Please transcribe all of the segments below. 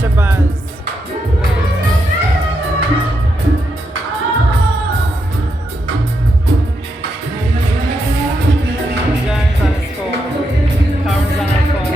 Shabazz. John's on his phone. Karen's on her phone.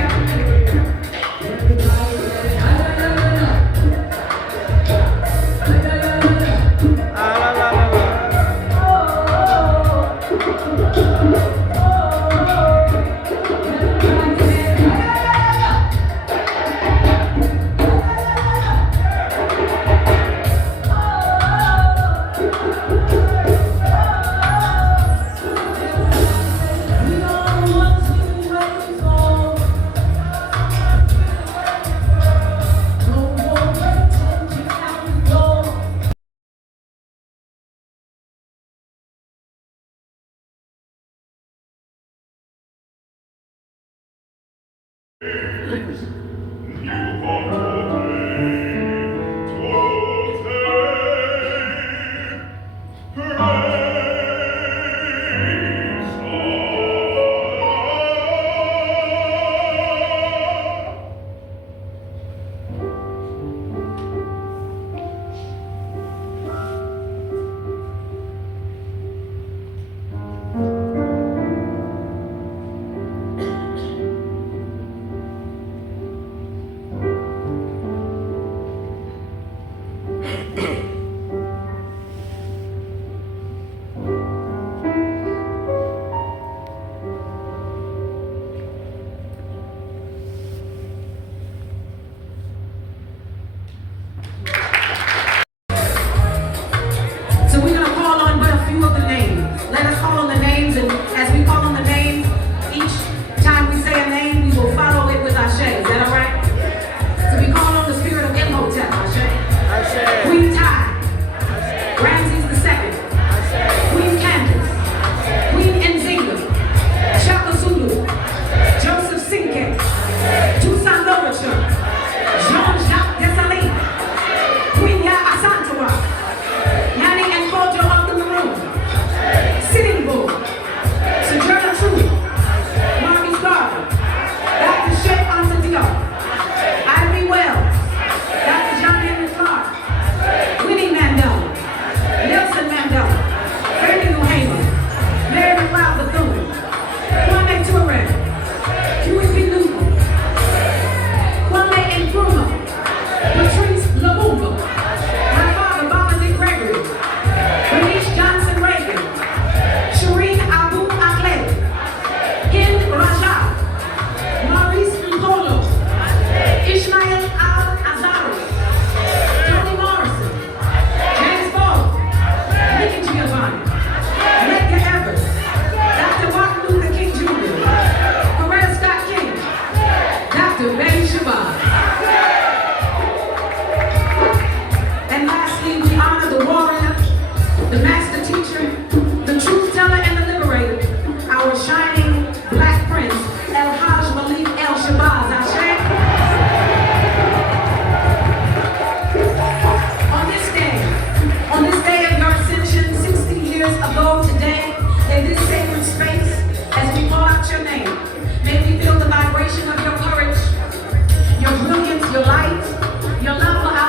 La la la la.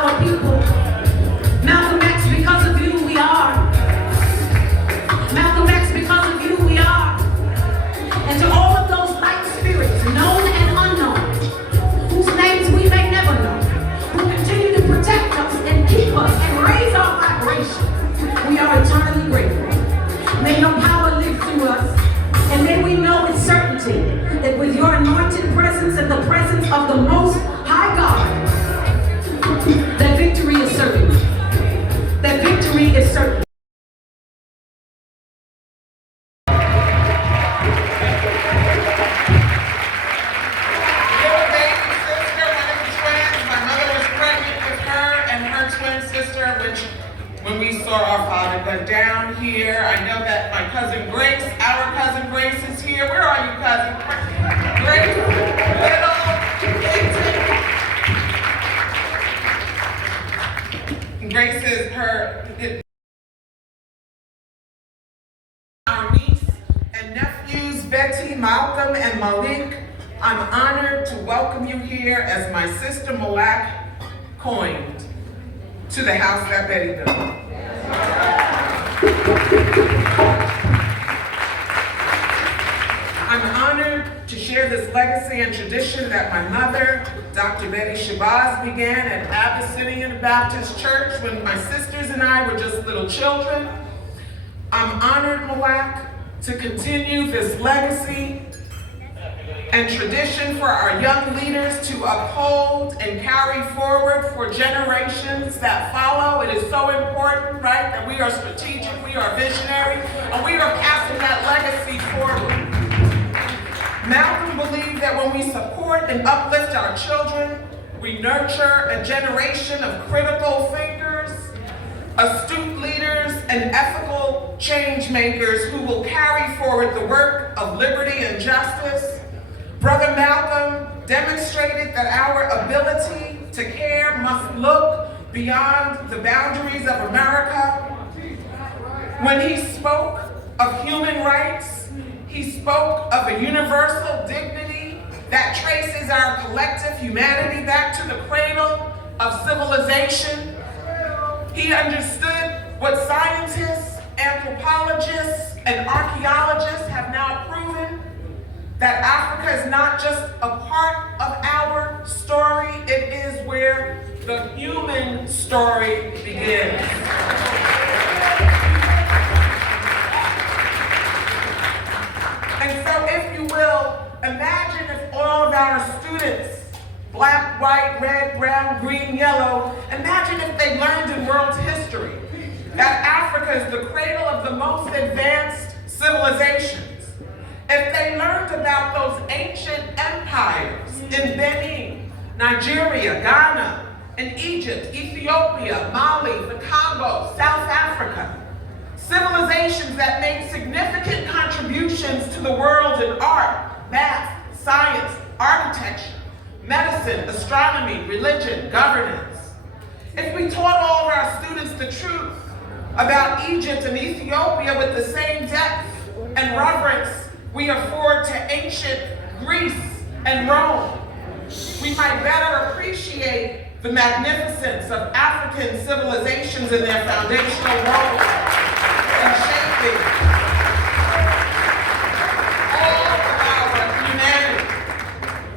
Our niece and nephews, Betty, Malcolm, and Malik, I'm honored to welcome you here as my sister Malak coined to the house that Betty built. I'm honored to share this legacy and tradition that my mother, Dr. Betty Shabazz, began at Abyssinian Baptist Church when my sisters and I were just little children. I'm honored, Malak, to continue this legacy and tradition for our young leaders to uphold and carry forward for generations that follow. It is so important, right, that we are strategic, we are visionary, and we are passing that legacy forward. Malcolm believed that when we support and uplift our children, we nurture a generation of critical thinkers, astute leaders, and ethical change makers who will carry forward the work of liberty and justice. Brother Malcolm demonstrated that our ability to care must look beyond the boundaries of America. When he spoke of human rights, he spoke of a universal dignity that traces our collective humanity back to the cradle of civilization. He understood what scientists, anthropologists, and archaeologists have now proven, that Africa is not just a part of our story, it is where the human story begins. And so, if you will, imagine if all of our students, black, white, red, brown, green, yellow, imagine if they learned in world history that Africa is the cradle of the most advanced civilizations. If they learned about those ancient empires in Benin, Nigeria, Ghana, in Egypt, Ethiopia, Mali, the Congo, South Africa, civilizations that made significant contributions to the world in art, math, science, architecture, medicine, astronomy, religion, governance. If we taught all of our students the truth about Egypt and Ethiopia with the same depth and reverence we afford to ancient Greece and Rome, we might better appreciate the magnificence of African civilizations and their foundational role in shaping all of our humanity.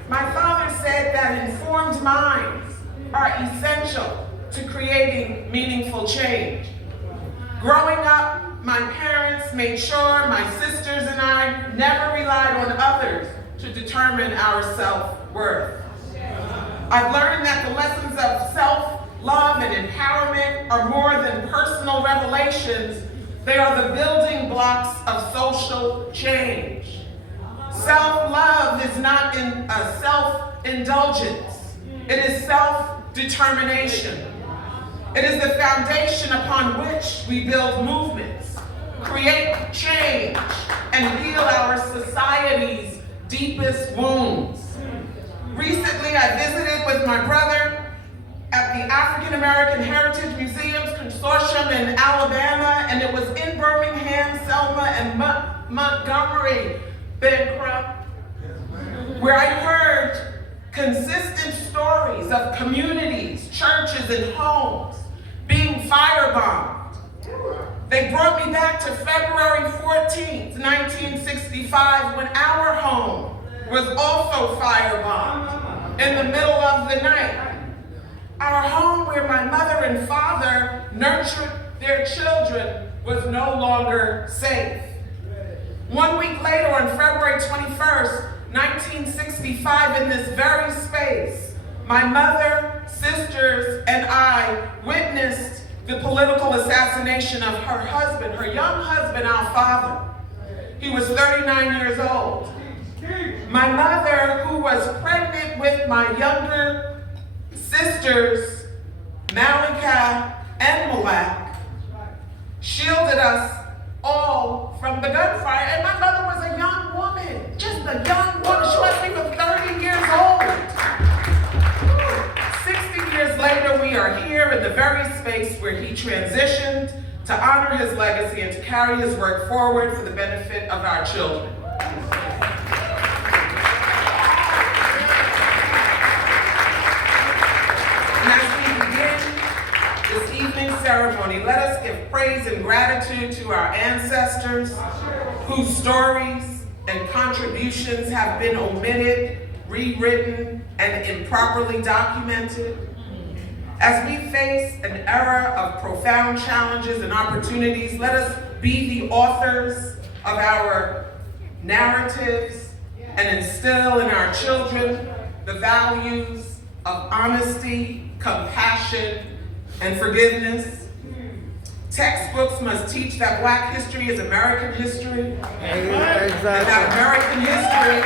My father said that informed minds are essential to creating meaningful change. Growing up, my parents made sure my sisters and I never relied on others to determine our self-worth. I've learned that the lessons of self-love and empowerment are more than personal revelations. They are the building blocks of social change. Self-love is not a self-indulgence. It is self-determination. It is the foundation upon which we build movements, create change, and heal our society's deepest wounds. Recently, I visited with my brother at the African American Heritage Museum's Consortium in Alabama, and it was in Birmingham, Selma, and Montgomery, Bancroft, where I heard consistent stories of communities, churches, and homes being firebombed. They brought me back to February 14th, 1965, when our home was also firebombed in the middle of the night. Our home where my mother and father nurtured their children was no longer safe. 1 week later, on February 21st, 1965, in this very space, my mother, sisters, and I witnessed the political assassination of her husband, her young husband, our father. He was 39 years old. My mother, who was pregnant with my younger sisters, Malika and Malak, shielded us all from the gunfire. And my mother was a young woman, just a young woman. She must be 30 years old. 60 years later, we are here in the very space where he transitioned to honor his legacy and to carry his work forward for the benefit of our children. And as we ceremony, let us give praise and gratitude to our ancestors whose stories and contributions have been omitted, rewritten, and improperly documented. As we face an era of profound challenges and opportunities, let us be the authors of our narratives and instill in our children the values of honesty, compassion, and forgiveness. Textbooks must teach that Black history is American history, and that American history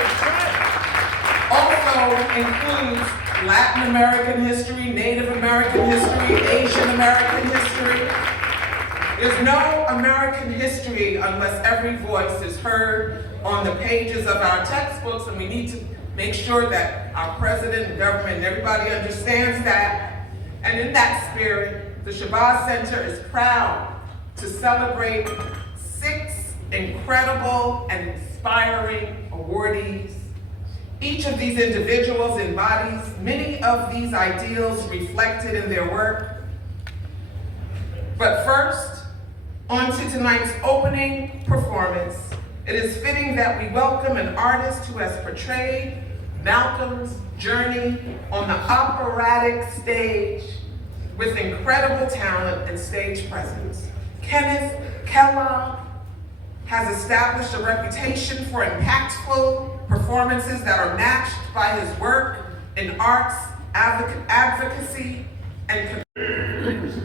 also includes Latin American history, Native American history, Asian American history. There's no American history unless every voice is heard on the pages of our textbooks, and we need to make sure that our president and government and everybody understands that. And in that spirit, the Shabazz Center is proud to celebrate 6 incredible and inspiring awardees. Each of these individuals embodies many of these ideals reflected in their work. But first, on to tonight's opening performance. It is fitting that we welcome an artist who has portrayed Malcolm's journey on the operatic stage with incredible talent and stage presence. Kenneth Kellogg has established a reputation for impactful performances that are matched by his work in arts, advocacy, and century.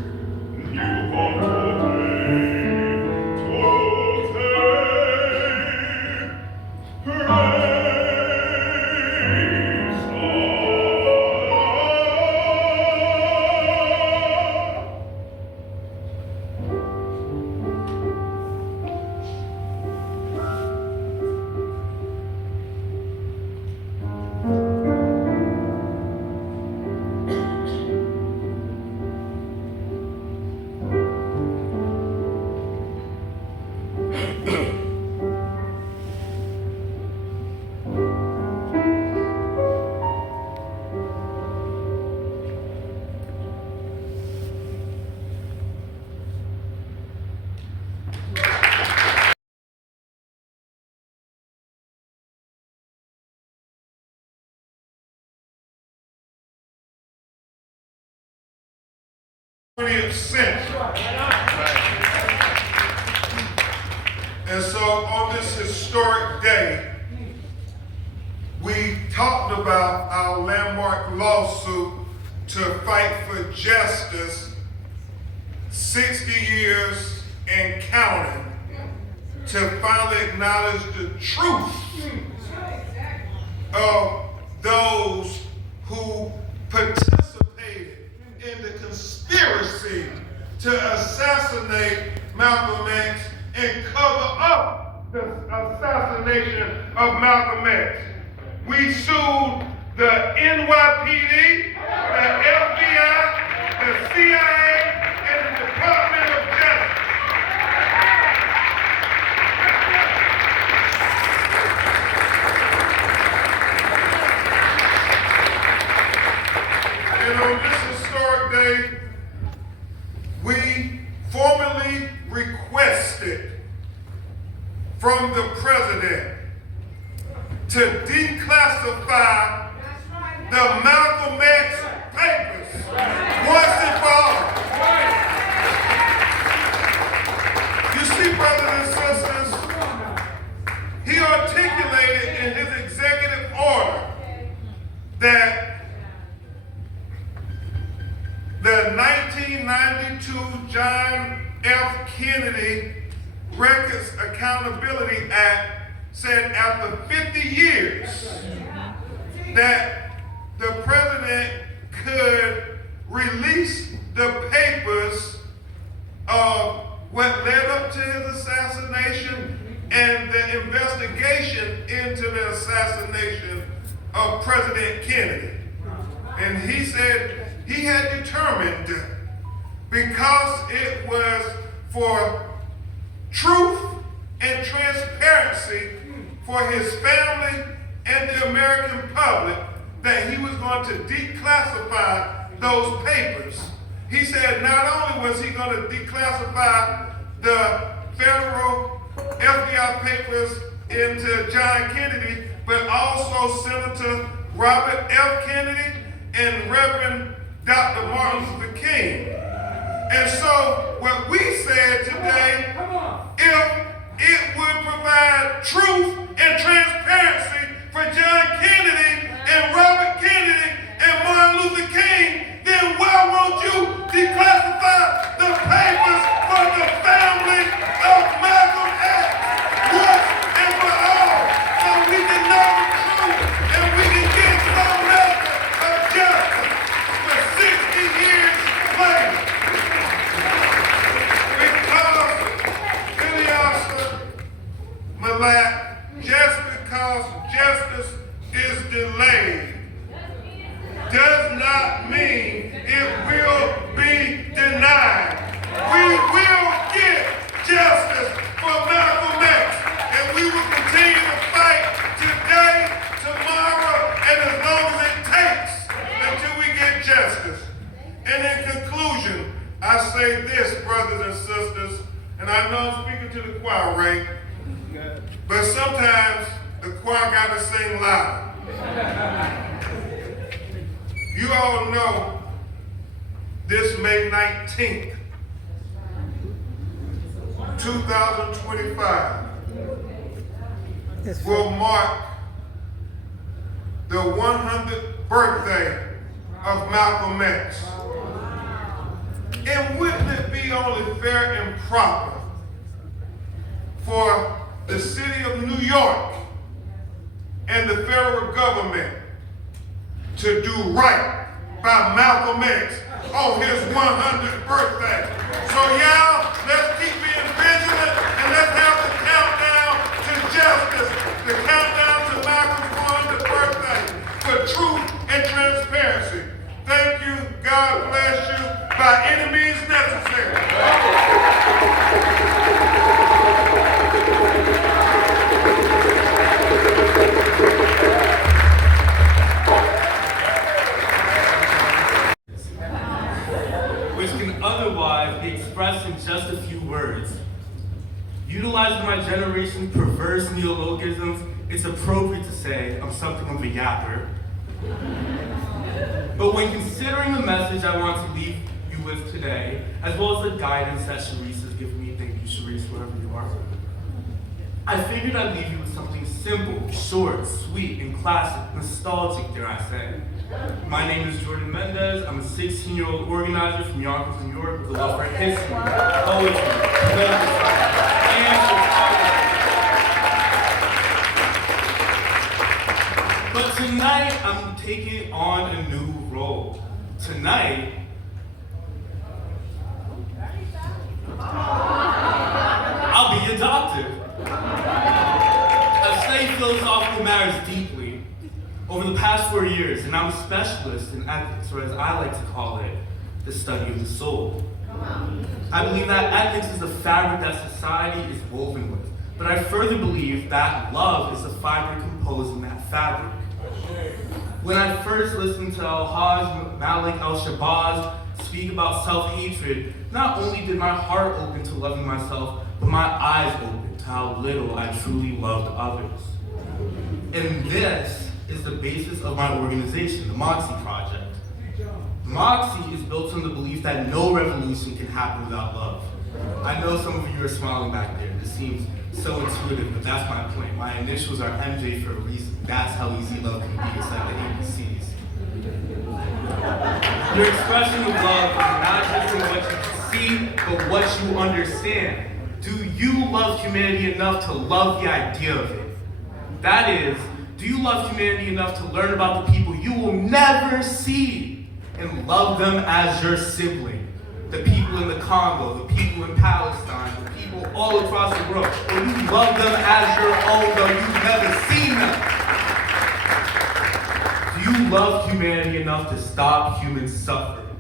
And so on this historic day, we talked about our landmark lawsuit to fight for justice, 60 years and counting, to finally acknowledge the truth of those who participated in the conspiracy to assassinate Malcolm X and cover up the assassination of Malcolm X. We sued the NYPD, the FBI, the CIA, and the Department of Justice. And on this historic day, we formally requested from the president to declassify the Malcolm X papers once and for all. You see, brothers and sisters, he articulated in his executive order that the 1992 John F. Kennedy Records Accountability Act said after 50 years that the president could release the papers of what led up to his assassination and the investigation into the assassination of President Kennedy. And he said he had determined, because it was for truth and transparency for his family and the American public, that he was going to declassify those papers. he said not only was he going to declassify the federal FBI papers into John Kennedy, but also Senator Robert F. Kennedy and Reverend Dr. Martin Luther King. And so what we said today, if it would provide truth and transparency for John Kennedy and Robert Kennedy and Martin Luther King, then why won't you declassify the papers for the family of Malcolm X once and for all, so we can know the truth and we can get some measure of justice for 60 years later? Because, Ilyasa Malak, just because justice is delayed does not mean it will be denied. We will get justice for Malcolm X, and we will continue to fight today, tomorrow, and as long as it takes until we get justice. And in conclusion, I say this, brothers and sisters, and I know I'm speaking to the choir, Ray, but sometimes the choir got to sing loud. You all know this May 19th, 2025 will mark the 100th birthday of Malcolm X. And wouldn't it be only fair and proper for the city of New York and the federal government to do right by Malcolm X on his 100th birthday? So y'all, let's keep being vigilant and let's have the countdown to justice, the countdown to Malcolm's 100th birthday for truth and transparency. Thank you. God bless you. By any means necessary. Which can otherwise be expressed in just a few words. Utilizing my generation's perverse neologisms, it's appropriate to say I'm something of a yapper. But when considering the message I want to leave you with today, as well as the guidance that Sharice has given me, thank you Sharice, wherever you are, I figured I'd leave you with something simple, short, sweet, and classic, nostalgic, dare I say. My name is Jordan Mendez. I'm a 16-year-old organizer from Yonkers, New York, with a love for history, poetry, political science, and society. But tonight, I'm taking on a new role. Tonight, I'll be your doctor. I've studied philosophical matters deeply over the past 4 years, and I'm a specialist in ethics, or as I like to call it, the study of the soul. I believe that ethics is the fabric that society is woven with, but I further believe that love is the fiber composing that fabric. When I first listened to Al-Hajj Malik al-Shabazz speak about self-hatred, not only did my heart open to loving myself, but my eyes opened to how little I truly loved others. And this is the basis of my organization, the Moxie Project. Moxie is built on the belief that no revolution can happen without love. I know some of you are smiling back there. This seems so intuitive, but that's my point. My initials are MJ for a reason. That's how easy love can be. It's like the ABCs. Your expression of love is not just in what you can see, but what you understand. Do you love humanity enough to love the idea of it? That is, do you love humanity enough to learn about the people you will never see and love them as your sibling? The people in the Congo, the people in Palestine, the people all across the world. Or you love them as your own, though you've never seen them. Do you love humanity enough to stop human suffering?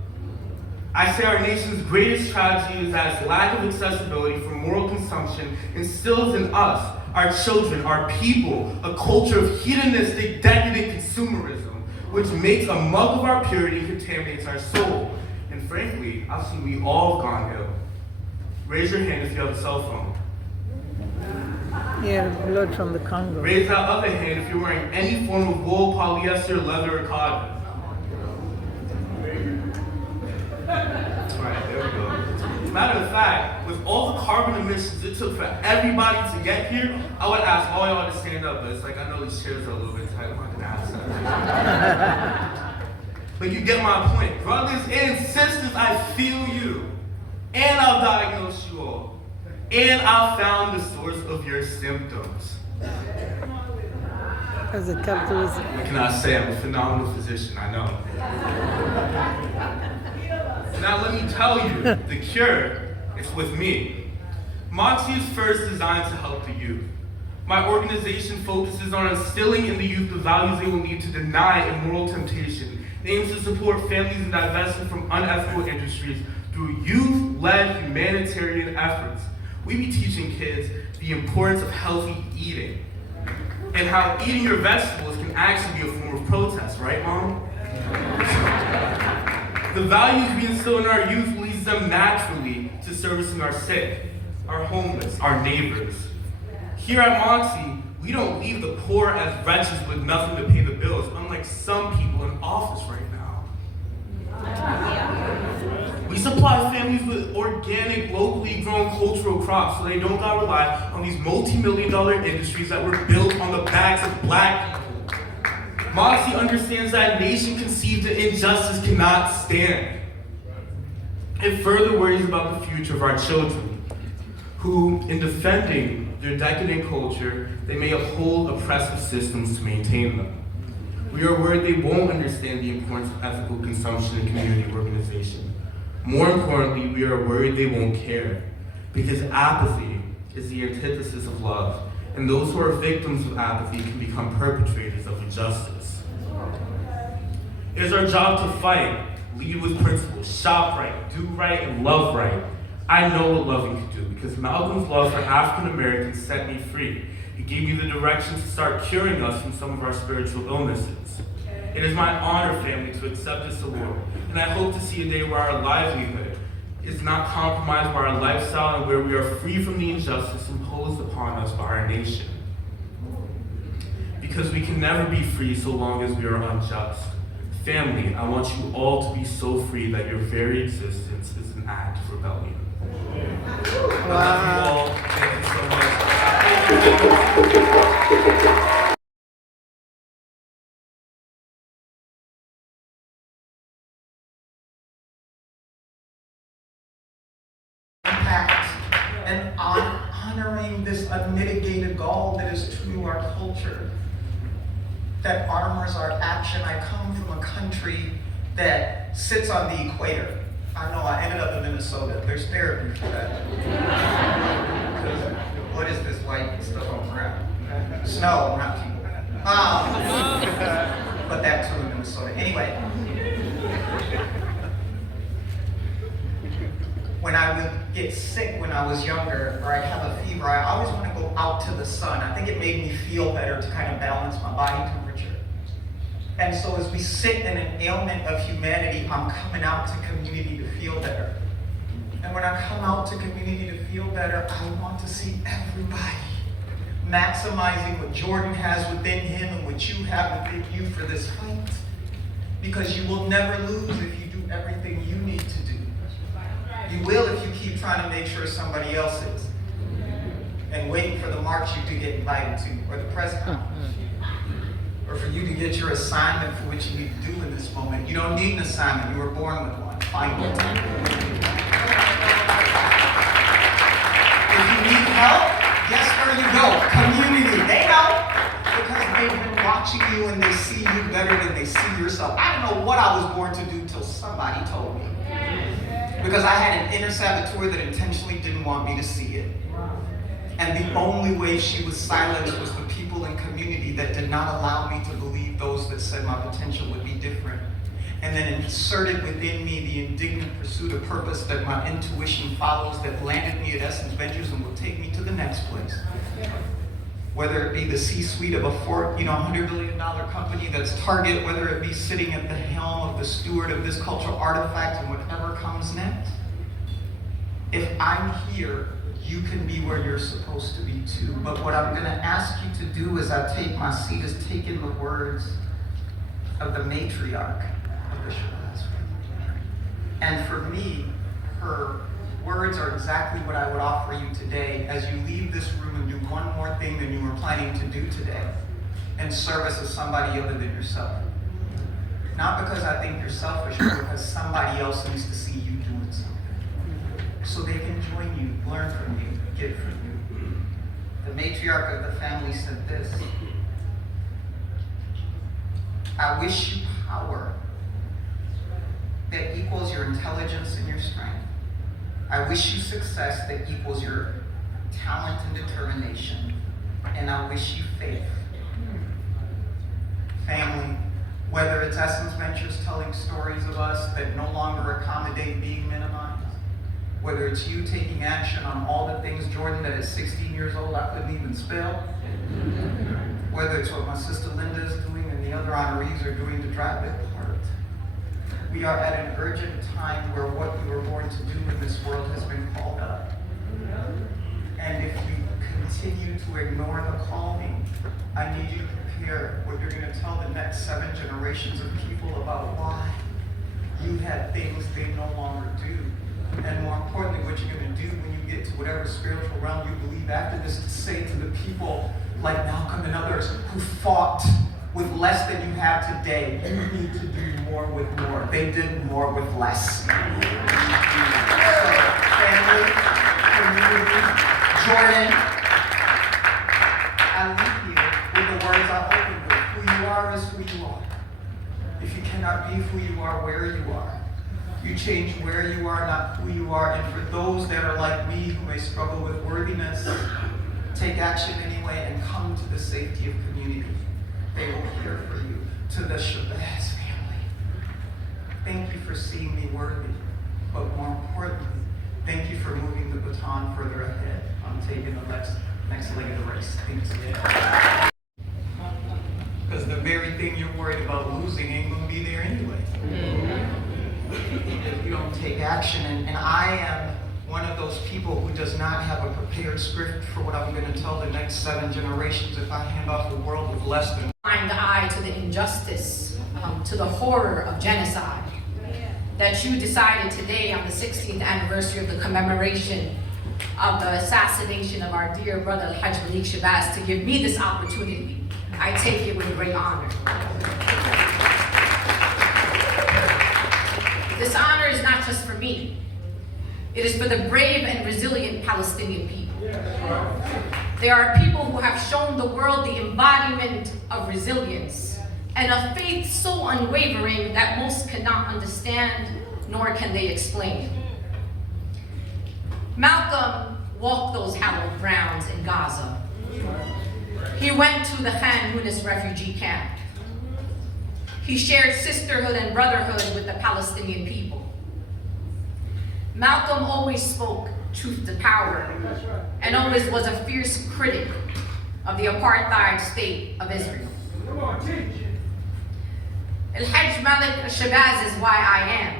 I say our nation's greatest tragedy is that its lack of accessibility for moral consumption instills in us, our children, our people, a culture of hedonistic, decadent consumerism, which makes a mug of our purity and contaminates our soul. And frankly, I've seen we all have gone ill. Raise your hand if you have a cell phone. Yeah, blood from the Congo. Raise that other hand if you're wearing any form of wool, polyester, leather, or cotton. Alright, there we go. As a matter of fact, with all the carbon emissions it took for everybody to get here, I would ask all y'all to stand up, but it's like I know these chairs are a little bit tight. I'm not gonna ask that. But you get my point. Brothers and sisters, I feel you. And I'll diagnose you all. And I've found the source of your symptoms. As a capitalism. What can I say? I'm a phenomenal physician, I know. Now let me tell you, the cure is with me. Moxie is first designed to help the youth. My organization focuses on instilling in the youth the values they will need to deny immoral temptation. It aims to support families in divesting from unethical industries through youth-led humanitarian efforts. We be teaching kids the importance of healthy eating and how eating your vegetables can actually be a form of protest, right, Mom? The values we instill in our youth leads them naturally to servicing our sick, our homeless, our neighbors. Here at Moxie, we don't leave the poor as wretches with nothing to pay the bills, unlike some people in office right now. We supply families with organic, locally grown cultural crops so they don't gotta rely on these multi-million-dollar industries that were built on the backs of black people. Moxie understands that a nation conceived in injustice cannot stand. It further worries about the future of our children, who, in defending their decadent culture, they may uphold oppressive systems to maintain them. We are worried they won't understand the importance of ethical consumption and community organization. More importantly, we are worried they won't care, because apathy is the antithesis of love, and those who are victims of apathy can become perpetrators of injustice. It is our job to fight, lead with principles, shop right, do right, and love right. I know what loving can do, because Malcolm's love for African Americans set me free. It gave me the direction to start curing us from some of our spiritual illnesses. It is my honor, family, to accept this award, and I hope to see a day where our livelihood is not compromised by our lifestyle and where we are free from the injustice imposed upon us by our nation. Because we can never be free so long as we are unjust. Family, I want you all to be so free that your very existence is an act of rebellion. I love you all. Thank you so much. Impact and honoring this unmitigated gall that is to our culture that armors our action. I come from a country that sits on the equator. I know I ended up in Minnesota. There's therapy for that. What is this white stuff on the ground? Snow, not people. But that too in Minnesota. Anyway. When I would get sick when I was younger, or I'd have a fever, I always want to go out to the sun. I think it made me feel better to kind of balance my body temperature. And so as we sit in an ailment of humanity, I'm coming out to community to feel better. And when I come out to community to feel better, I want to see everybody maximizing what Jordan has within him and what you have within you for this fight. Because you will never lose if you do everything you need to do. You will if you keep trying to make sure somebody else is. And waiting for the march you to get invited to, or the press conference. Or for you to get your assignment for what you need to do in this moment. You don't need an assignment, you were born with one. Find it. If you need help, guess where you go? Community. They know. Because they've been watching you and they see you better than they see yourself. I don't know what I was born to do till somebody told me. Because I had an inner saboteur that intentionally didn't want me to see it. And the only way she was silenced was the people in community that did not allow me to believe those that said my potential would be different. And then inserted within me the indignant pursuit of purpose that my intuition follows, that landed me at Essence Ventures and will take me to the next place. whether it be the C-suite of a $100 billion company that's Target, whether it be sitting at the helm of the steward of this cultural artifact and whatever comes next. If I'm here, you can be where you're supposed to be too. But what I'm gonna ask you to do as I take my seat is take in the words of the matriarch of the Shabazz family. And for me, her words are exactly what I would offer you today as you leave this room and do one more thing than you were planning to do today in service of somebody other than yourself. Not because I think you're selfish, but because somebody else needs to see you doing something. So they can join you, learn from you, get from you. The matriarch of the family said this: I wish you power that equals your intelligence and your strength. I wish you success that equals your talent and determination. And I wish you faith. Family, whether it's Essence Ventures telling stories of us that no longer accommodate being minimized, whether it's you taking action on all the things, Jordan, that at 16 years old I couldn't even spell, whether it's what my sister Linda is doing and the other honorees are doing to drive it apart. We are at an urgent time where what we were born to do in this world has been called up. And if you continue to ignore the calling, I need you to prepare what you're going to tell the next 7 generations of people about why you had things they no longer do. And more importantly, what you're going to do when you get to whatever spiritual realm you believe after this, to say to the people like Malcolm and others who fought with less than you have today, you need to do more with more. They did more with less. So, family, community, Jordan, I leave you with the words I opened with. Who you are is who you are. If you cannot be who you are, where you are. You change where you are, not who you are. And for those that are like me who may struggle with worthiness, take action anyway and come to the safety of community. They will care for you. To the Shabazz family, thank you for seeing me worthy, but more importantly, thank you for moving the baton further ahead. I'm taking the next leg of the race. Thank you. Because the very thing you're worried about losing ain't going to be there anyway. If you don't take action, and I am one of those people who does not have a prepared script for what I'm going to tell the next 7 generations if I hand off the world with less than blind eye to the injustice, to the horror of genocide, that you decided today on the 16th anniversary of the commemoration of the assassination of our dear brother Hajj Malik Shabazz to give me this opportunity. I take it with great honor. This honor is not just for me. It is for the brave and resilient Palestinian people. There are people who have shown the world the embodiment of resilience and a faith so unwavering that most cannot understand, nor can they explain. Malcolm walked those hallowed grounds in Gaza. He went to the Khan Yunis refugee camp. He shared sisterhood and brotherhood with the Palestinian people. Malcolm always spoke truth to power and always was a fierce critic of the apartheid state of Israel. Al-Hajj Malik Shabazz is why I am.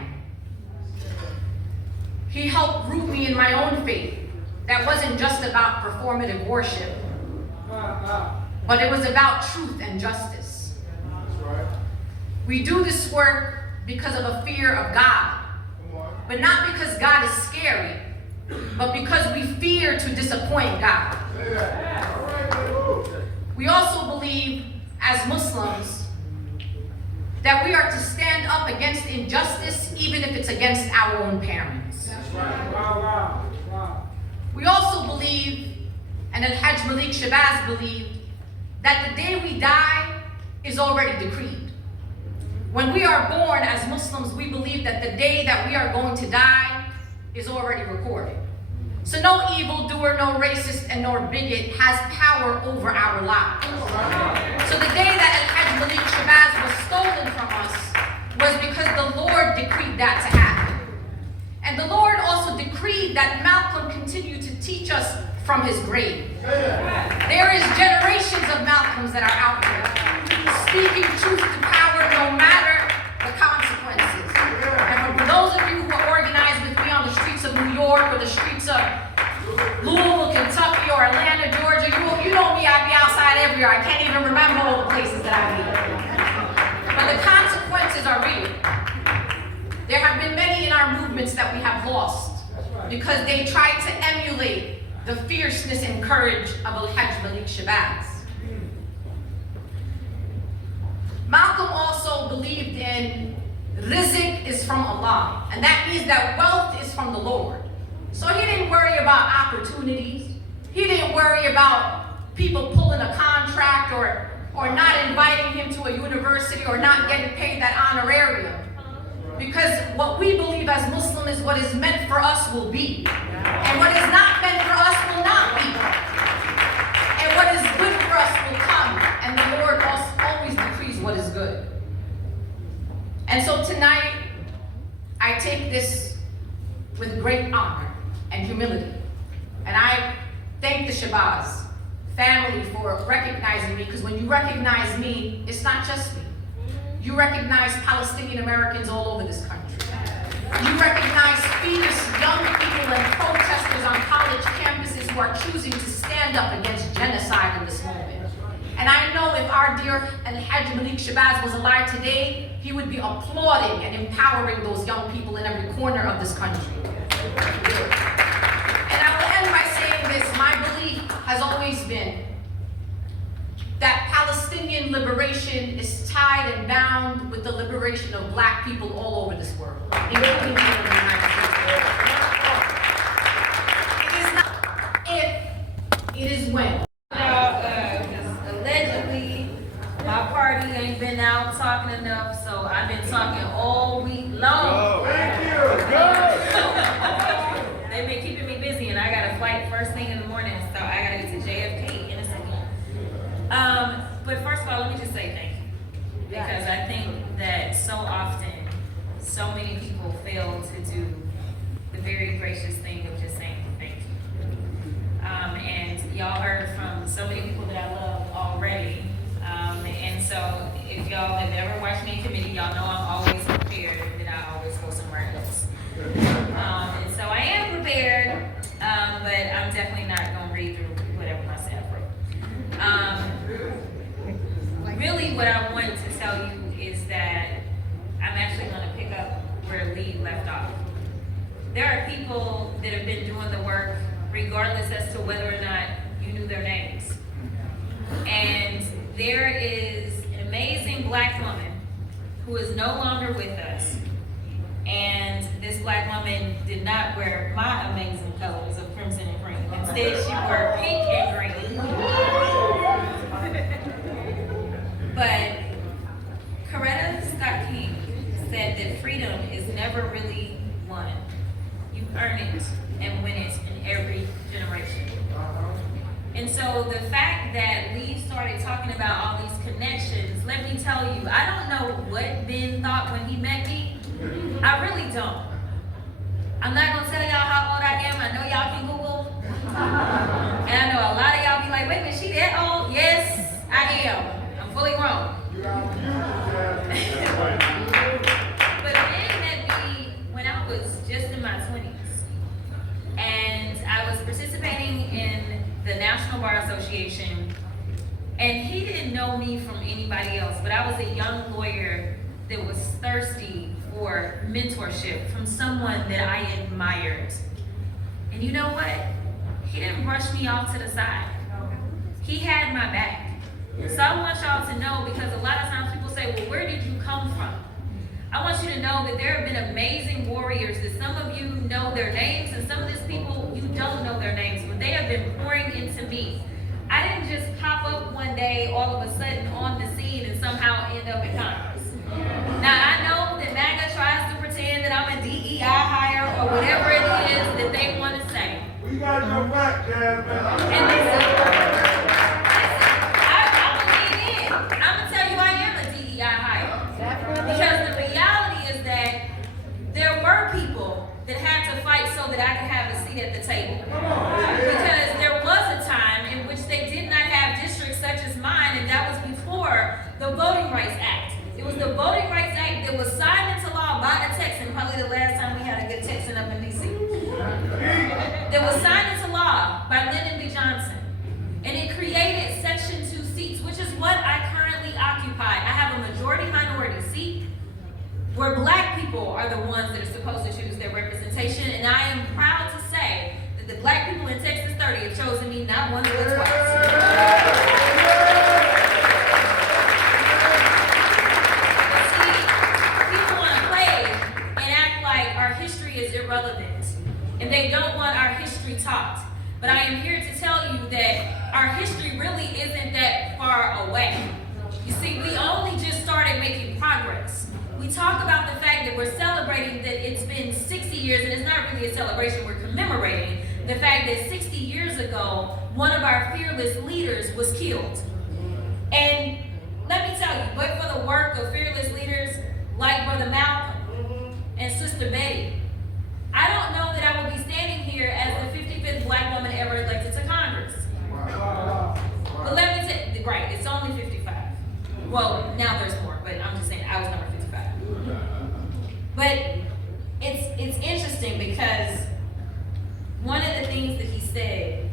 He helped root me in my own faith that wasn't just about performative worship, but it was about truth and justice. We do this work because of a fear of God, but not because God is scary, but because we fear to disappoint God. We also believe, as Muslims, that we are to stand up against injustice even if it's against our own parents. We also believe, and Al-Hajj Malik Shabazz believed, that the day we die is already decreed. When we are born as Muslims, we believe that the day that we are going to die is already recorded. So no evildoer, no racist, and nor bigot has power over our lives. So the day that Al-Hajj Malik Shabazz was stolen from us was because the Lord decreed that to happen. And the Lord also decreed that Malcolm continue to teach us from his grave. There is generations of Malcolms that are out there speaking truth to power no matter the consequences. And for those of you who are organized with me on the streets of New York or the streets of Louisville, Kentucky, or Atlanta, Georgia, you know me, I be outside everywhere. I can't even remember all the places that I be. But the consequences are real. There have been many in our movements that we have lost because they tried to emulate the fierceness and courage of Al-Hajj Malik Shabazz. Malcolm also believed in rizq is from Allah, and that means that wealth is from the Lord. So he didn't worry about opportunities. He didn't worry about people pulling a contract or not inviting him to a university or not getting paid that honorarium. Because what we believe as Muslims is what is meant for us will be. And what is not meant for us will not be. And what is good for us will come. And the Lord always decrees what is good. And so tonight, I take this with great honor and humility. And I thank the Shabazz family for recognizing me, because when you recognize me, it's not just me. You recognize Palestinian Americans all over this country. You recognize fetus young people and protesters on college campuses who are choosing to stand up against genocide in this moment. And I know if our dear Al-Hajj Malik Shabazz was alive today, he would be applauding and empowering those young people in every corner of this country. And I will end by saying this: my belief has always been that Palestinian liberation is tied and bound with the liberation of Black people all over this world, including here in the United States. It is not if, it is when. Allegedly, my party ain't been out talking enough, so I've been talking all week long. Thank you. They've been keeping me busy, and I got a flight first thing in the morning, so I gotta get to JFK in a second. But first of all, let me just say thank you, because I think that so often, so many people fail to do the very gracious thing of just saying thank you. And y'all heard from so many people that I love already. And so if y'all have ever watched me in committee, y'all know I'm always prepared, that I always go somewhere else. And so I am prepared, but I'm definitely not gonna read through whatever my staff wrote. Really what I wanted to tell you is that I'm actually gonna pick up where Lee left off. There are people that have been doing the work regardless as to whether or not you knew their names. And there is an amazing Black woman who is no longer with us. And this Black woman did not wear my amazing colors of crimson and green. Instead, she wore pink and green. But Coretta Scott King said that freedom is never really won. You earn it and win it in every generation. And so the fact that Lee started talking about all these connections, let me tell you, I don't know what Ben thought when he met me. I really don't. I'm not gonna tell y'all how old I am. I know y'all can Google. And I know a lot of y'all be like, wait a minute, she that old? Yes, I am. I'm fully grown. But Ben met me when I was just in my 20s. And I was participating in the National Bar Association, and he didn't know me from anybody else, but I was a young lawyer that was thirsty for mentorship from someone that I admired. And you know what? He didn't brush me off to the side. He had my back. So I want y'all to know, because a lot of times people say, well, where did you come from? I want you to know that there have been amazing warriors that some of you know their names, and some of these people, you don't know their names, but they have been pouring into me. I didn't just pop up one day all of a sudden on the scene and somehow end up in Congress. Now I know that MAGA tries to pretend that I'm a DEI hire or whatever it is that they want to say. We got your back, Jasmine. And listen, I believe in. I'm gonna tell you I am a DEI hire. Because the reality is that there were people that had to fight so that I could have a seat at the table. Because there texting, probably the last time we had a good texting up in DC. That was signed into law by Lyndon B. Johnson. And it created Section 2 seats, which is what I currently occupy. I have a majority-minority seat where black people are the ones that are supposed to choose their representation. And I am proud to say that the black people in Texas 30 have chosen me not once but twice. Irrelevant, and they don't want our history taught. But I am here to tell you that our history really isn't that far away. You see, we only just started making progress. We talk about the fact that we're celebrating that it's been 60 years, and it's not really a celebration, we're commemorating the fact that 60 years ago, one of our fearless leaders was killed. And let me tell you, but for the work of fearless leaders like Brother Malcolm and Sister Betty, I don't know that I would be standing here as the 55th black woman ever elected to Congress. But let me tell you, right, it's only 55. Well, now there's more, but I'm just saying I was number 55. But it's interesting because one of the things that he said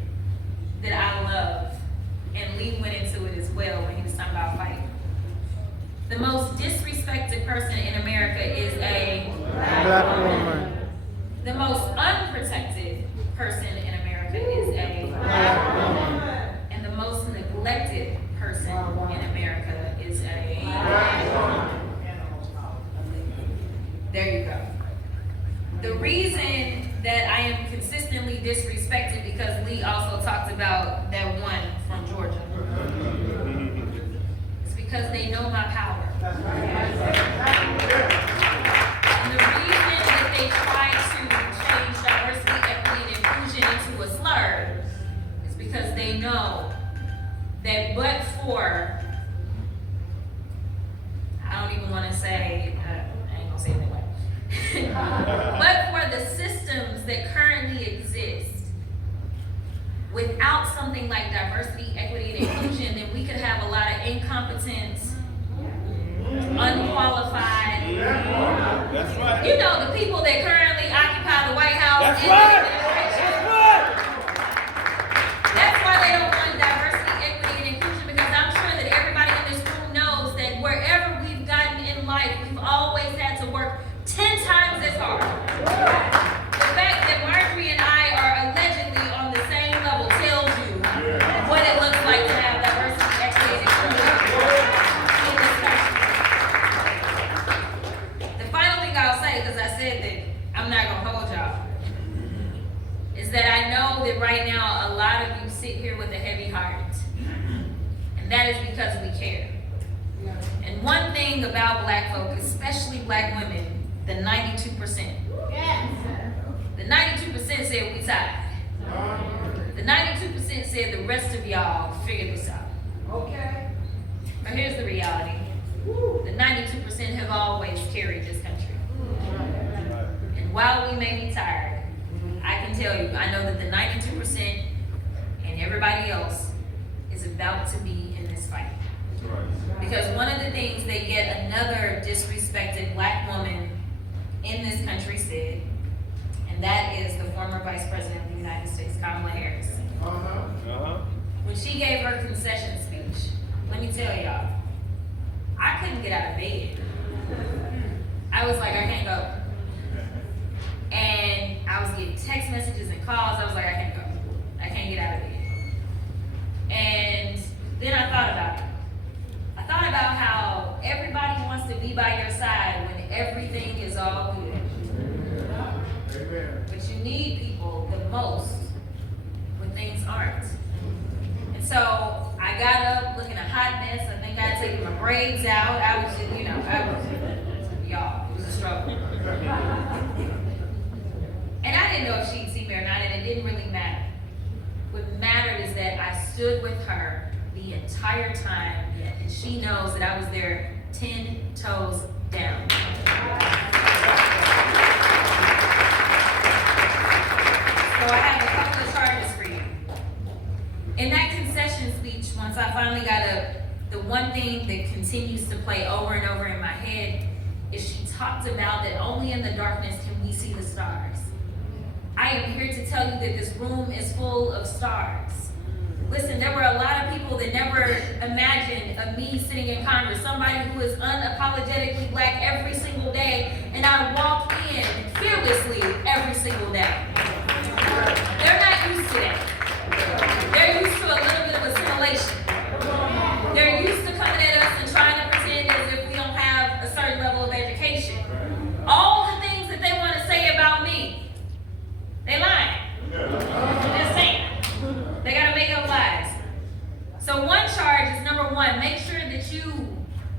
that I love, and Lee went into it as well when he was talking about fighting. The most disrespected person in America is a black woman. The most unprotected person in America is a black woman. And the most neglected person in America is a black woman. There you go. The reason that I am consistently disrespected, because Lee also talked about that one from Georgia, it's because they know my power. And the reason that they try to change diversity, equity, and inclusion into a slur is because they know that but for, I don't even want to say, I ain't gonna say it that way. But for the systems that currently exist, without something like diversity, equity, and inclusion, then we could have a lot of incompetence, unqualified. That's right. You know, the people that currently occupy the White House. That's and right. the administration. That's right. That's why they don't want diversity, equity, and inclusion, because I'm sure that everybody in this room knows that wherever we've gotten in life, we've always had to work 10 times as hard. The fact that Marjorie and I are allegedly on the same level tells you what it looks like to have diversity, equity, and inclusion in this country. The final thing I'll say, because I said that I'm not going to hold y'all, is that I know that right now a lot of you sit here with a heavy heart. And that is because we care. And one thing about black folk, especially black women, the 92%. Yes. The 92% said we tired. The 92% said the rest of y'all figure this out. Okay. But here's the reality. The 92% have always carried this country. And while we may be tired, I can tell you, I know that the 92% and everybody else is about to be in this fight. Because one of the things that yet another disrespected black woman in this country said, and that is the former Vice President of the United States, Kamala Harris. When she gave her concession speech, let me tell y'all, I couldn't get out of bed. I was like, I can't go. And I was getting text messages and calls. I was like, I can't go. I can't get out of bed. And then I thought about it. I thought about how everybody wants to be by your side when everything is all good. But you need people the most when things aren't. And so I got up looking a hot mess. I think I had taken my braids out. I was just, y'all, it was a struggle. And I didn't know if she'd see me or not, and it didn't really matter. What mattered is that I stood with her the entire time, and she knows that I was there 10 toes down. So I have a couple of charges for you. In that concession speech, once I finally got up, the one thing that continues to play over and over in my head is she talked about that only in the darkness can we see the stars. I am here to tell you that this room is full of stars. Listen, there were a lot of people that never imagined of me sitting in Congress, somebody who is unapologetically black every single day, and I walk in fearlessly every single day. They're not used to that. They're used to a little bit of assimilation. They're used to coming at us and trying to pretend as if we don't have a certain level of education. All the things that they want to say about me, they lying. I'm just saying. They gotta make up lies. So one charge is number one, make sure that you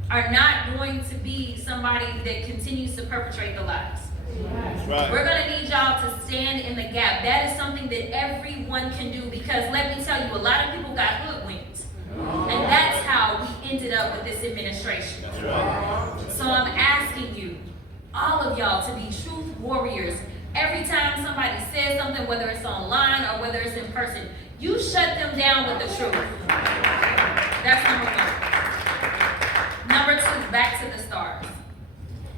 are not going to be somebody that continues to perpetrate the lies. That's right. We're gonna need y'all to stand in the gap. That is something that everyone can do, because let me tell you, a lot of people got hoodwinked. And that's how we ended up with this administration. That's right. So I'm asking you, all of y'all, to be truth warriors. Every time somebody says something, whether it's online or whether it's in person, you shut them down with the truth. That's number one. Number two, back to the stars.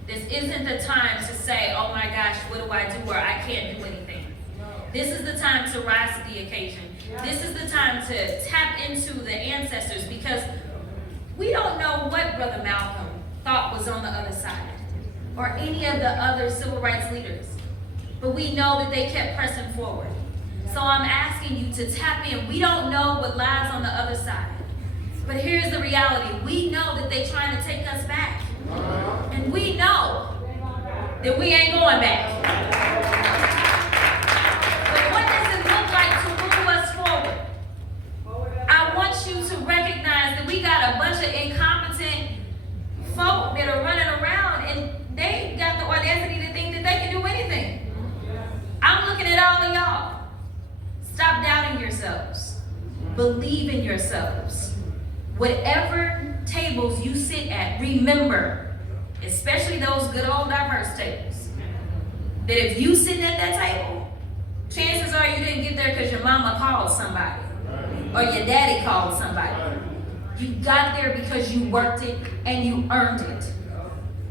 This isn't the time to say, oh my gosh, what do I do, or I can't do anything. This is the time to rise to the occasion. This is the time to tap into the ancestors, because we don't know what Brother Malcolm thought was on the other side, or any of the other civil rights leaders. But we know that they kept pressing forward. So I'm asking you to tap in. We don't know what lies on the other side. But here's the reality. We know that they're trying to take us back. And we know that we ain't going back. But what does it look like to move us forward? I want you to recognize that we got a bunch of incompetent folk that are running around, and they got the audacity to think that they can do anything. I'm looking at all of y'all. Stop doubting yourselves. Believe in yourselves. Whatever tables you sit at, remember, especially those good old diverse tables, that if you sitting at that table, chances are you didn't get there because your mama called somebody or your daddy called somebody. You got there because you worked it and you earned it.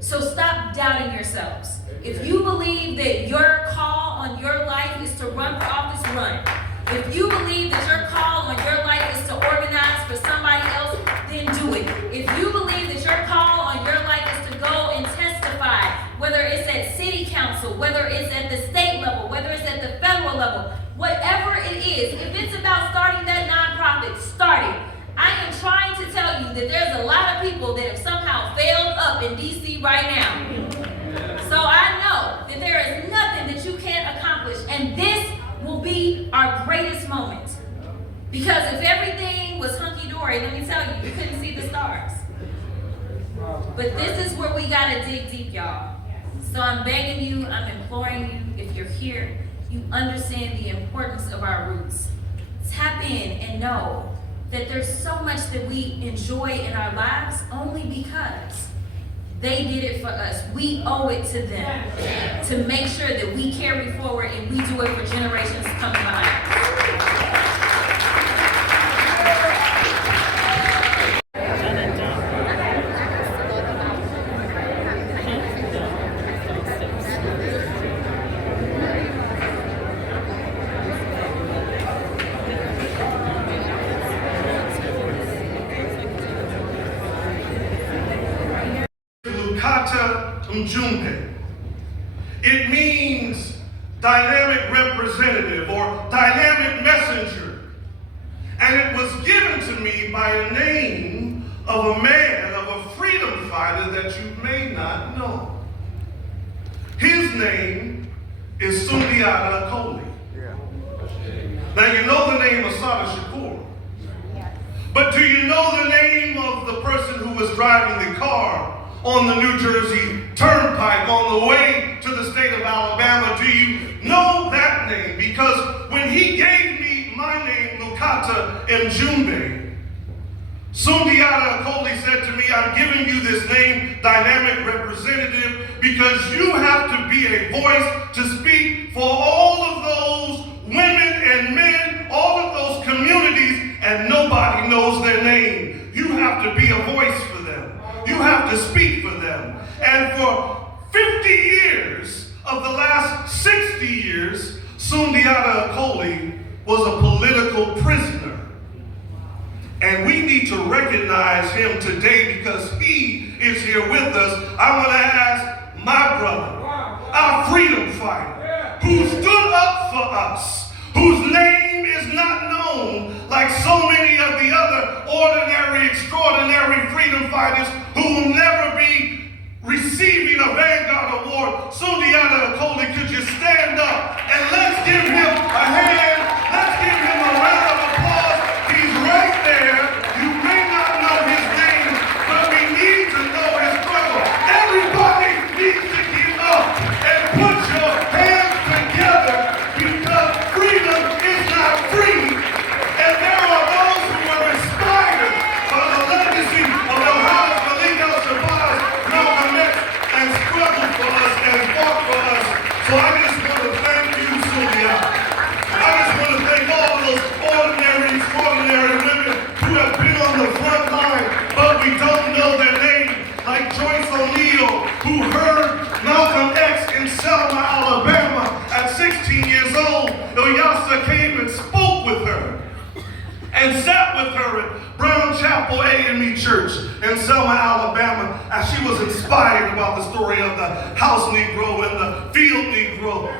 So stop doubting yourselves. If you believe that your call on your life is to run for office, run. If you believe that your call on your life is to organize for somebody else, then do it. If you believe that your call on your life is to go and testify, whether it's at city council, whether it's at the state level, whether it's at the federal level, whatever it is, if it's about starting that nonprofit, start it. I am trying to tell you that there's a lot of people that have somehow failed up in DC right now. So I know that there is nothing that you can't accomplish, and this will be our greatest moment. Because if everything was hunky-dory, let me tell you, you couldn't see the stars. But this is where we gotta dig deep, y'all. So I'm begging you, I'm imploring you, if you're here, you understand the importance of our roots. Tap in and know that there's so much that we enjoy in our lives only because they did it for us. We owe it to them to make sure that we carry forward and we do it for generations coming behind us. It means dynamic representative or dynamic messenger. And it was given to me by the name of a man, of a freedom fighter that you may not know. His name is Sundiata Acoli. Now you know the name of Sada Shakur. But do you know the name of the person who was driving the car on the New Jersey Turnpike on the way to the state of Alabama? Do you know that name? Because when he gave me my name, Lukata Mjumbe, Sundiata Acoli said to me, I'm giving you this name, dynamic representative, because you have to be a voice to speak for all of those women and men, all of those communities, and nobody knows their name. You have to be a voice for them. You have to speak for them. And for 50 60 years, Sundiata Acoli was a political prisoner. And we need to recognize him today because he is here with us. I want to ask my brother, our freedom fighter, who stood up for us, whose name is not known like so many of the other ordinary, extraordinary freedom fighters who will never be receiving a Vanguard Award. Sundiata Acoli, could you stand up and let's give him a hand, let's give him a round of applause. He's right there. You may not know his name, but we need to know his struggle. Everybody needs to get up and put your hands together because freedom is not free. And there are those who are inspired by the legacy of Alhaji Malik al-Shabazz, MalcolmX, and struggled for us and fought for us. So I just want to thank you, Sylvia. I just want to thank all of those ordinary, extraordinary women who have been on the front line, but we don't know their name, like Joyce O'Neal, who heard Malcolm X in Selma, Alabama at 16 years old. Ilyasa came and spoke with her and sat with her at Brown Chapel AME Church in Selma, Alabama, as she was inspired about the story of the house Negro and the field Negro.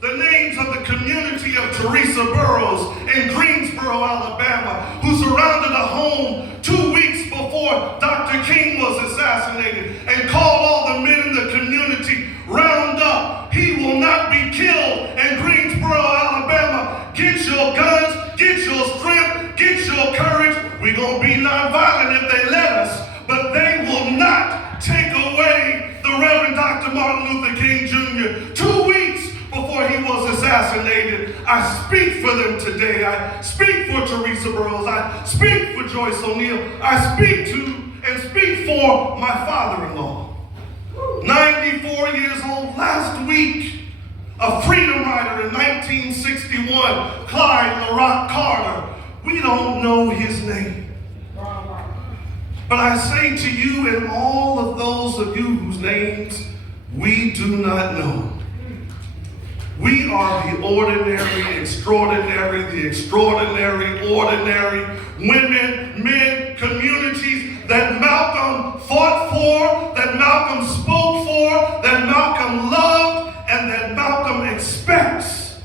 The names of the community of Teresa Burroughs in Greensboro, Alabama, who surrounded a home 2 weeks before Dr. King was assassinated and called all the men in the community, round up. He will not be killed in Greensboro, Alabama. Get your guns, get your strength, get your courage. We're going to be nonviolent if they let us, but they will not take away the Reverend Dr. Martin Luther King Jr. 2 weeks before he was assassinated. I speak for them today. I speak for Teresa Burroughs. I speak for Joyce O'Neal. I speak to and speak for my father-in-law. 94 years old last week, a freedom rider in 1961, Clyde LaRock Carter. We don't know his name. But I say to you and all of those of you whose names we do not know, we are the ordinary, extraordinary, the extraordinary, ordinary women, men, communities that Malcolm fought for, that Malcolm spoke for, that Malcolm loved, and that Malcolm expects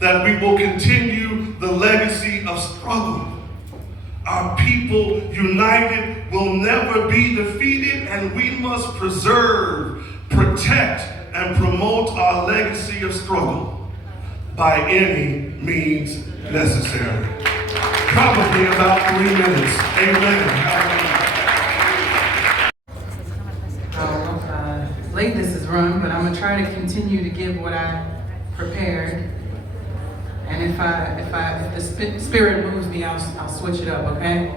that we will continue the legacy of struggle. Our people united will never be defeated, and we must preserve, protect, and promote our legacy of struggle by any means necessary. Probably about 3 minutes. Amen. Late this is run, but I'm gonna try to continue to give what I prepared. And if the spirit moves me, I'll switch it up, okay?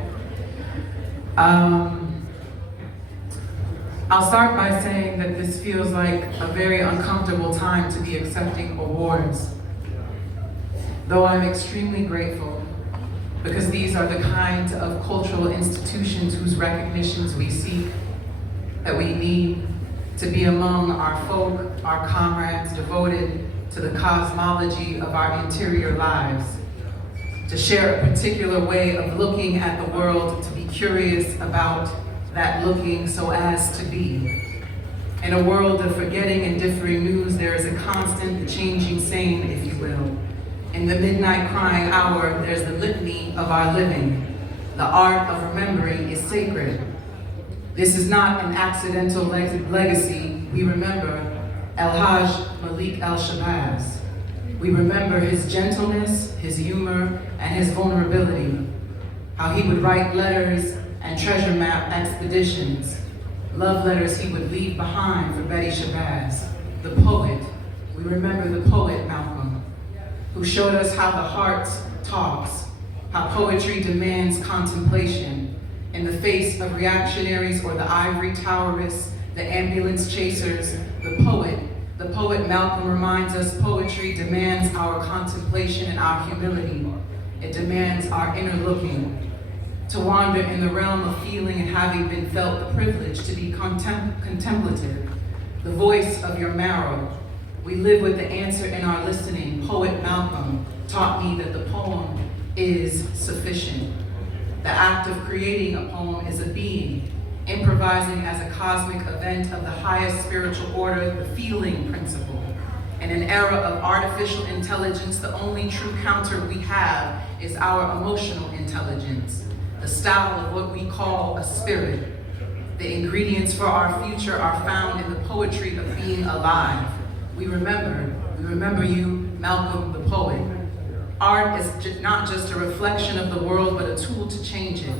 I'll start by saying that this feels like a very uncomfortable time to be accepting awards. Though I'm extremely grateful, because these are the kind of cultural institutions whose recognitions we seek, that we need to be among our folk, our comrades devoted to the cosmology of our interior lives, to share a particular way of looking at the world, to be curious about that looking so as to be. In a world of forgetting and differing news, there is a constant changing same, if you will. In the midnight crying hour, there's the litany of our living. The art of remembering is sacred. This is not an accidental legacy. We remember Alhaji Malik al-Shabazz. We remember his gentleness, his humor, and his vulnerability. How he would write letters and treasure map expeditions. Love letters he would leave behind for Betty Shabazz, the poet. We remember the poet Malcolm, who showed us how the heart talks, how poetry demands contemplation in the face of reactionaries or the ivory towerists, the ambulance chasers, the poet Malcolm reminds us poetry demands our contemplation and our humility. It demands our inner looking. To wander in the realm of feeling and having been felt the privilege to be contemplative, the voice of your marrow, We live with the answer in our listening. Poet Malcolm taught me that the poem is sufficient. The act of creating a poem is a being, improvising as a cosmic event of the highest spiritual order, the feeling principle. In an era of artificial intelligence, the only true counter we have is our emotional intelligence, the style of what we call a spirit. The ingredients for our future are found in the poetry of being alive. We remember you, Malcolm the poet. Art is not just a reflection of the world, but a tool to change it.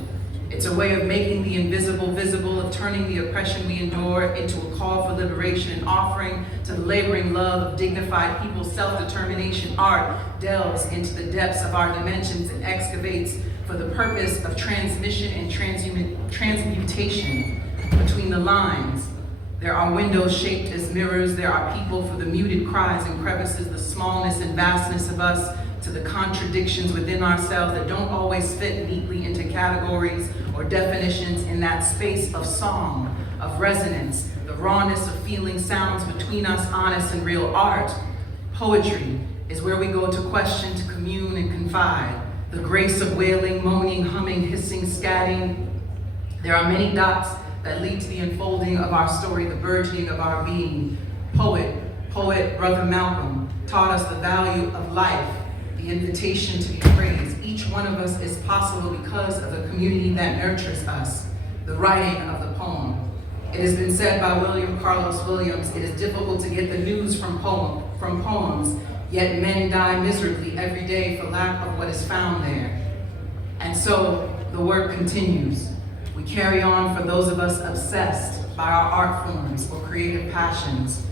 It's a way of making the invisible visible, of turning the oppression we endure into a call for liberation and offering to the laboring love of dignified people's self-determination. Art delves into the depths of our dimensions and excavates for the purpose of transmission and transmutation between the lines. There are windows shaped as mirrors. There are people for the muted cries and crevices, the smallness and vastness of us, to the contradictions within ourselves that don't always fit neatly into categories or definitions in that space of song, of resonance, the rawness of feeling sounds between us, honest and real art. Poetry is where we go to question, to commune and confide. The grace of wailing, moaning, humming, hissing, scatting. There are many dots that lead to the unfolding of our story, the burgeoning of our being. Poet, Brother Malcolm, taught us the value of life, the invitation to be praised. Each one of us is possible because of the community that nurtures us, the writing of the poem. It has been said by William Carlos Williams, it is difficult to get the news from poems, yet men die miserably every day for lack of what is found there. And so the work continues. We carry on for those of us obsessed by our art forms or creative passions.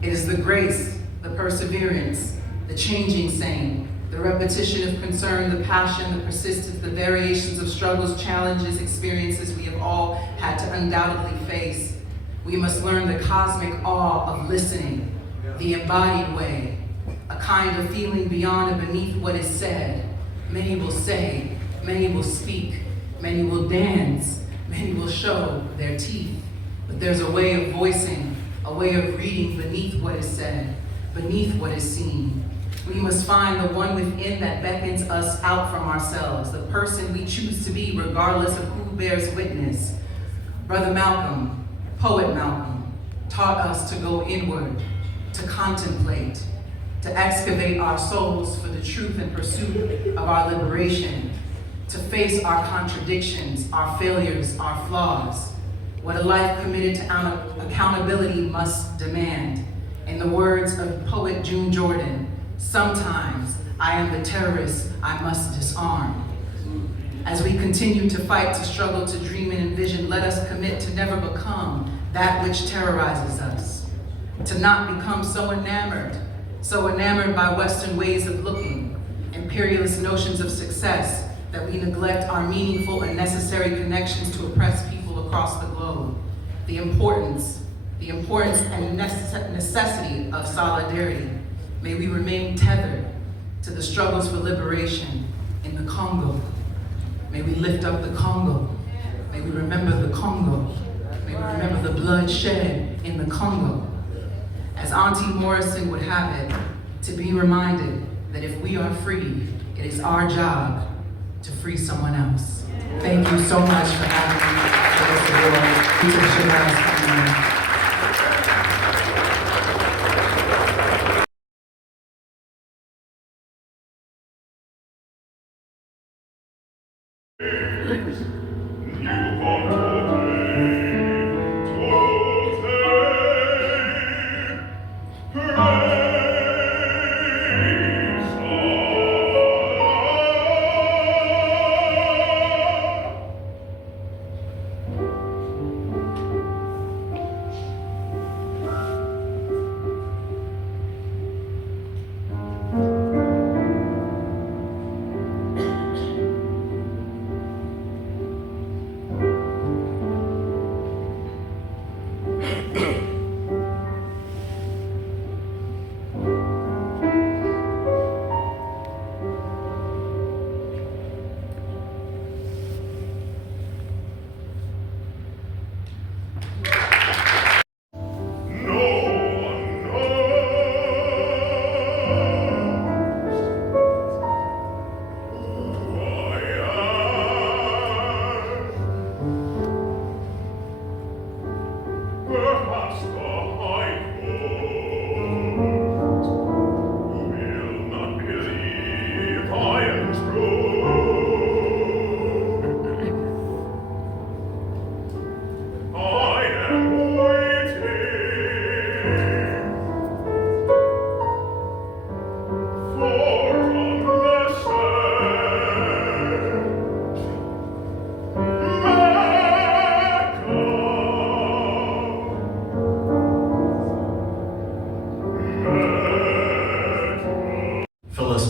It is the grace, the perseverance, the changing same, the repetition of concern, the passion, the persistence, the variations of struggles, challenges, experiences we have all had to undoubtedly face. We must learn the cosmic awe of listening, the embodied way, a kind of feeling beyond and beneath what is said. Many will say, many will speak, many will dance, many will show their teeth. But there's a way of voicing, a way of reading beneath what is said, beneath what is seen. We must find the one within that beckons us out from ourselves, the person we choose to be regardless of who bears witness. Brother Malcolm, Poet Malcolm, taught us to go inward, to contemplate, to excavate our souls for the truth and pursuit of our liberation, to face our contradictions, our failures, our flaws. What a life committed to accountability must demand. In the words of poet June Jordan, sometimes I am the terrorist I must disarm. As we continue to fight, to struggle, to dream and envision, let us commit to never become that which terrorizes us. To not become so enamored by Western ways of looking, imperialist notions of success, that we neglect our meaningful and necessary connections to oppressed people across the globe. The importance and necessity of solidarity. May we remain tethered to the struggles for liberation in the Congo. May we lift up the Congo. May we remember the Congo. May we remember the blood shed in the Congo. As Auntie Morrison would have it, to be reminded that if we are free, it is our job to free someone else. Thank you so much for having me. For this award.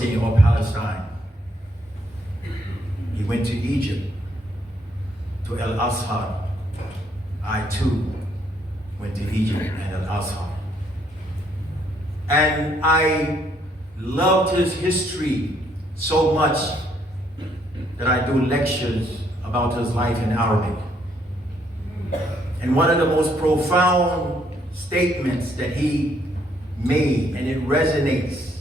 Palestine or Palestine. He went to Egypt, to El Azhar. I too went to Egypt and El Azhar. And I loved his history so much that I do lectures about his life in Arabic. And one of the most profound statements that he made, and it resonates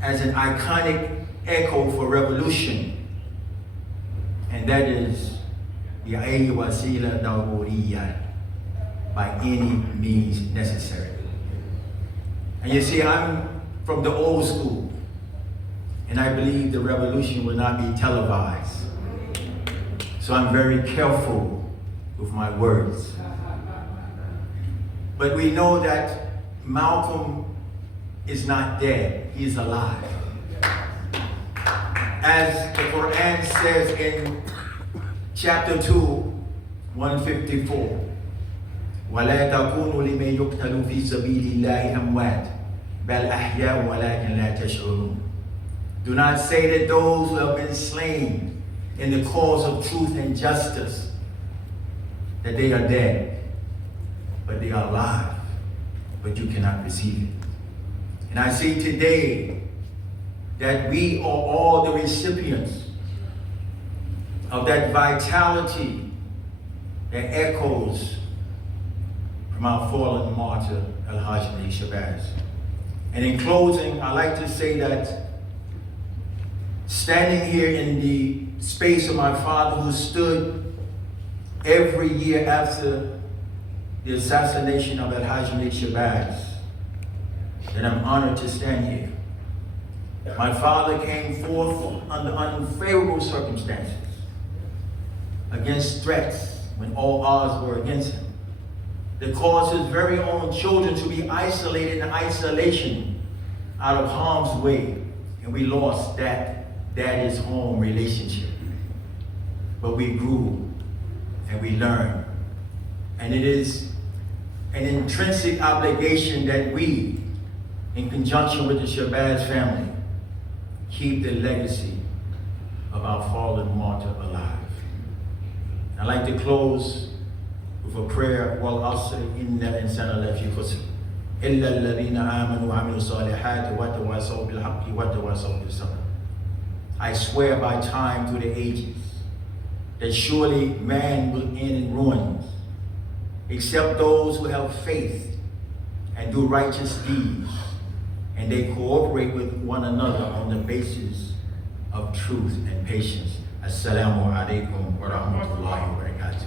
as an iconic echo for revolution, and that is بأي وسيلة ضرورية, by any means necessary. And you see, I'm from the old school, and I believe the revolution will not be televised. So I'm very careful with my words. But we know that Malcolm is not dead, he is alive. As the Quran says in chapter 2, 154, وَلَا تَكُونُوا لِمَنْ يُقْتَلُ فِي سَبِيلِ اللَّهِ أَمْوَاتٍ بَلْ أَحْيَاءٌ وَلَكِنْ لَا تَشْعُرُونَ. Do not say that those who have been slain in the cause of truth and justice, that they are dead, but they are alive, but you cannot perceive it. And I say today that we are all the recipients of that vitality that echoes from our fallen martyr, Al-Hajj Malik Shabazz. And in closing, I'd like to say that standing here in the space of my father, who stood every year after the assassination of Al-Hajj Malik Shabazz, that I'm honored to stand here. My father came forth under unfavorable circumstances, against threats when all odds were against him, that caused his very own children to be isolated in isolation out of harm's way, and we lost that daddy's home relationship. But we grew and we learned, and it is an intrinsic obligation that we, in conjunction with the Shabazz family, keep the legacy of our fallen martyr alive. I'd like to close with a prayer. وَالْعَصْرِ إِنَّ الْإِنسَانَ لَفِي خُسْرٍ إِلَّا الَّذِينَ آمَنُوا وَعَمِلُوا الصَّالِحَاتِ وَتَوَاصَوْا بِالْحَقِّ وَتَوَاصَوْا بِالصَّبْرِ. I swear by time through the ages that surely man will end in ruins, except those who have faith and do righteous deeds, and they cooperate with one another on the basis of truth and patience. Assalamu alaikum wa rahmatullahi wa barakatuh.